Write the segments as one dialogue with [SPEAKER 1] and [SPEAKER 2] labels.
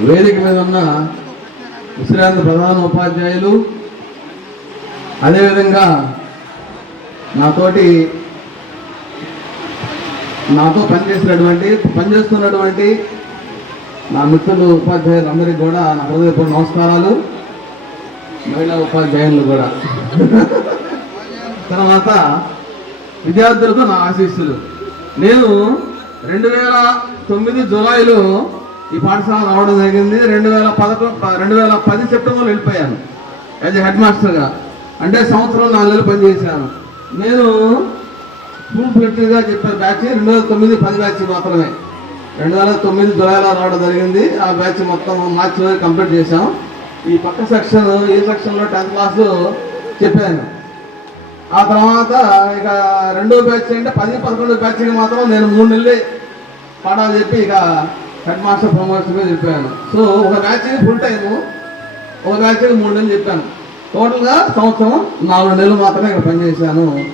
[SPEAKER 1] వేదిక మీద ఉన్న విశ్రాంత ప్రధాన ఉపాధ్యాయులు అదేవిధంగా నాతోటి నాతో పనిచేసినటువంటి పనిచేస్తున్నటువంటి నా మిత్రులు ఉపాధ్యాయులు అందరికీ కూడా నా హృదయపూర్వ నమస్కారాలు. మహిళా ఉపాధ్యాయులు కూడా. తర్వాత విద్యార్థులకు నా ఆశీస్సులు. నేను రెండు వేల తొమ్మిది జూలైలో ఈ పాఠశాల రావడం జరిగింది. రెండు వేల పదకొండు రెండు వేల పది సెప్టెంబర్లో వెళ్ళిపోయాను యాజ్ హెడ్ మాస్టర్గా. అంటే సంవత్సరం నాలుగు నెలలు పనిచేశాను. నేను ఫుల్ ఫ్లెక్ట్గా చెప్పే బ్యాచ్ రెండు వేల తొమ్మిది పది బ్యాచ్ మాత్రమే. రెండు వేల తొమ్మిది జూలైలో రావడం జరిగింది. ఆ బ్యాచ్ మొత్తం మార్చి వరకు కంప్లీట్ చేశాం. ఈ పక్క సెక్షన్ ఈ సెక్షన్లో టెన్త్ క్లాస్ చెప్పాను. ఆ తర్వాత ఇక రెండో బ్యాచ్ అంటే పది పదకొండు బ్యాచ్కి మాత్రం నేను మూడు నెలలు పాఠాలు చెప్పి ఇక హెడ్ మాస్టర్ ప్రమోషన్ మీద చెప్పాను. సో ఒక మ్యాచ్ ఫుల్ టైము ఒక మ్యాచ్ మూడు నెలలు చెప్పాను. టోటల్గా సంవత్సరం నాలుగు నెలలు మాత్రమే ఇక్కడ పనిచేశాను.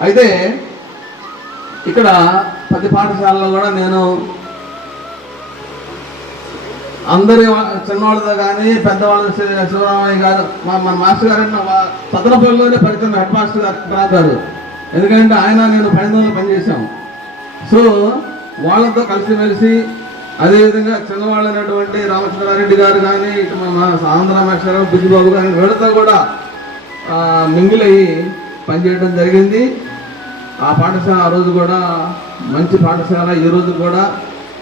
[SPEAKER 1] అయితే ఇక్కడ ప్రతి పాఠశాలలో కూడా నేను అందరి చిన్నవాళ్ళతో కానీ పెద్దవాళ్ళు శి- శివరామయ్య గారు మా మన మాస్టర్ గారు సదనపల్లిలోనే పరిచయం హెడ్ మాస్టర్ గారు ఎందుకంటే ఆయన నేను పన్నెండు పనిచేశాం సో వాళ్ళతో కలిసిమెలిసి అదేవిధంగా చిన్నవాళ్ళు అనేటువంటి రామచంద్రారెడ్డి గారు కానీ ఇటు మా ఆంధ్ర మాస్టర్ గారు, బుజ్జిబాబు గారు వీళ్ళతో కూడా ఆ, మింగిల్ అయ్యి పనిచేయడం జరిగింది. ఆ పాఠశాల ఆ రోజు కూడా మంచి పాఠశాల. ఈ రోజు కూడా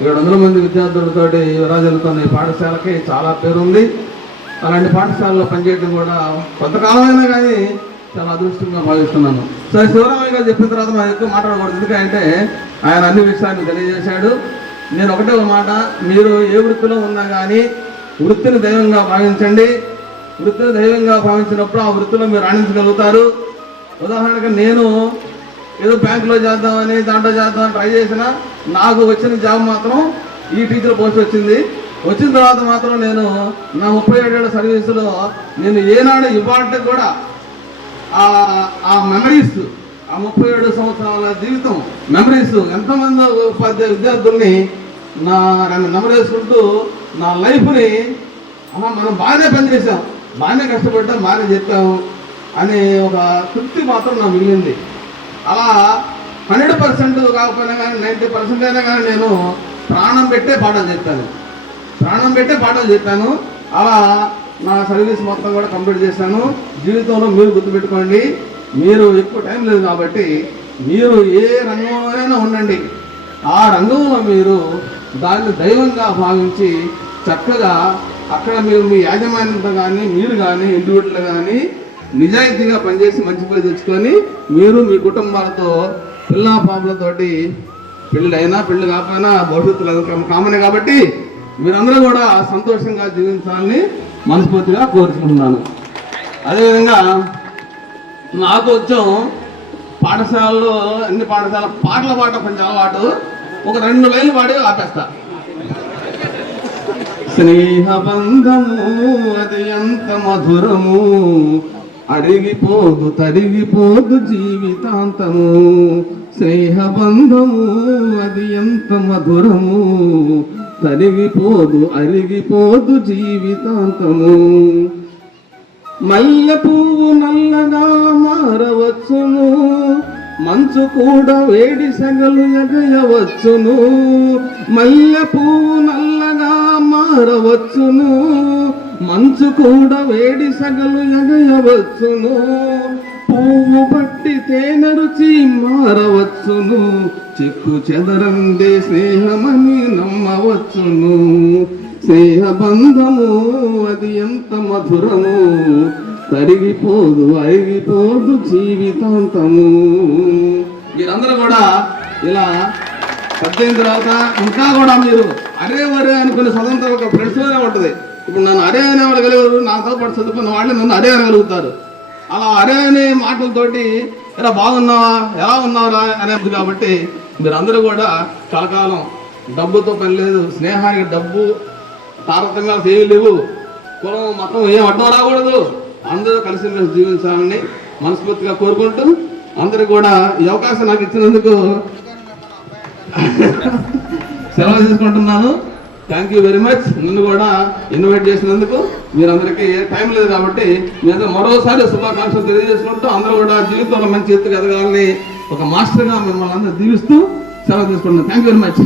[SPEAKER 1] ఏడు వందల మంది విద్యార్థులతోటి విరాజులుతున్న ఈ పాఠశాలకి చాలా పేరు ఉంది అలాంటి పాఠశాలలో పనిచేయడం కూడా కొంతకాలమైనా కానీ చాలా అదృష్టంగా భావిస్తున్నాను. సరే శివరామయ్య గారు చెప్పిన తర్వాత మా ఎక్కువ మాట్లాడకూడదు ఎందుకంటే ఆయన అన్ని విషయాన్ని తెలియజేశాడు. నేను ఒకటే ఒక మాట మీరు ఏ వృత్తిలో ఉన్నా కానీ వృత్తిని దైవంగా భావించండి. వృత్తిని దైవంగా భావించినప్పుడు ఆ వృత్తిలో మీరు రాణించగలుగుతారు. ఉదాహరణకు నేను ఏదో బ్యాంకులో చేద్దామని దాంట్లో చేద్దామని ట్రై చేసిన నాకు వచ్చిన జాబ్ మాత్రం ఈ టీచర్ పోస్ట్ వచ్చింది. వచ్చిన తర్వాత మాత్రం నేను నా ముప్పై ఏడేళ్ళ సర్వీసులో నేను ఏనాడు ఇవాళకి కూడా ఆ మెమరీస్ ఆ ముప్పై ఏడు సంవత్సరాల జీవితం మెమరీస్ ఎంతమంది ఉపాధ్యాయ విద్యార్థుల్ని నా నెమరేసుకుంటూ నా లైఫ్ని మనం బాగానే పనిచేసాం బాగానే కష్టపడ్డాం బాగానే చెప్పాము అనే ఒక తృప్తి మాత్రం నాకు మిగిలింది. అలా హండ్రెడ్ పర్సెంట్ కాకపోయినా కానీ నైంటీ పర్సెంట్ అయినా కానీ నేను ప్రాణం పెట్టే పాఠం చెప్పాను ప్రాణం పెట్టే పాఠం చెప్పాను అలా నా సర్వీస్ మొత్తం కూడా కంప్లీట్ చేశాను. జీవితంలో మీరు గుర్తుపెట్టుకోండి మీరు ఎక్కువ టైం లేదు కాబట్టి మీరు ఏ రంగంలోనైనా ఉండండి. ఆ రంగంలో మీరు దాన్ని దైవంగా భావించి చక్కగా అక్కడ మీరు మీ యాజమాన్యంతో కానీ మీరు కానీ ఇండివిజువల్ కానీ నిజాయితీగా పనిచేసి మంచి పేరు తెచ్చుకొని మీరు మీ కుటుంబాలతో పిల్ల పాపలతోటి పెళ్ళి కాకపోయినా భవిష్యత్తులో కామనే కాబట్టి మీరందరూ కూడా సంతోషంగా జీవించాలని మనస్ఫూర్తిగా కోరుకుంటున్నాను. అదేవిధంగా నాకు వచ్చాం పాఠశాలలో అన్ని పాఠశాల పాటలు పాట కొంచెం అలవాటు. ఒక రెండు లైన్లు పాడి ఆపేస్తా. స్నేహబంధము అది ఎంత మధురము. అడిగిపోదు తరిగిపోదు జీవితాంతము. స్నేహబంధము అది ఎంత మధురము. తరిగిపోదు అరిగిపోదు జీవితాంతము. మల్లె పువ్వు నల్లగా మారవచ్చును మంచు కూడా వేడి సగలు ఎగయవచ్చును. మల్లె పువ్వు నల్లగా మారవచ్చును మంచు కూడా వేడి సగలు ఎగయవచ్చును. పువ్వు పట్టితే తేనె మారవచ్చును చెక్కు చెదరందే స్నేహమని నమ్మవచ్చును. స్నేహబంధము అది ఎంత మధురము. తరిగిపోదు అరిగిపోదు జీవితాంతము. మీరందరూ కూడా ఇలా పద్దెనిమిది తర్వాత ఇంకా కూడా మీరు అరే వరే అనుకునే స్వతంత్ర ఒక ఫ్రెండ్స్లోనే ఉంటుంది. ఇప్పుడు నన్ను అరే అనే వాళ్ళు కలిగారు నాతో పాటు చదువుకున్న వాళ్ళు నన్ను అరే అనగలుగుతారు. అలా అరే అనే మాటలతోటి ఎలా బాగున్నావా? ఎలా ఉన్నారా అనేది కాబట్టి మీరందరూ కూడా కలకాలం డబ్బుతో పని లేదు స్నేహానికి డబ్బు తారతమ్యాలు ఏమీ లేవు కులం మతం ఏం అడ్డం రాకూడదు. అందరూ కలిసి మెలిసి జీవించాలని మనస్ఫూర్తిగా కోరుకుంటూ అందరూ కూడా ఈ అవకాశం నాకు ఇచ్చినందుకు సెలవు తీసుకుంటున్నాను. థ్యాంక్ యూ వెరీ మచ్ నిన్ను కూడా ఇన్వైట్ చేసినందుకు మీరందరికీ టైం లేదు కాబట్టి మీ అందరూ మరోసారి శుభాకాంక్షలు తెలియజేసుకుంటూ అందరూ కూడా జీవితంలో మంచి ఎత్తుకు ఎదగాలని ఒక మాస్టర్గా మిమ్మల్ని అందరూ దీవిస్తూ సెలవు తీసుకుంటున్నాను థ్యాంక్ యూ వెరీ మచ్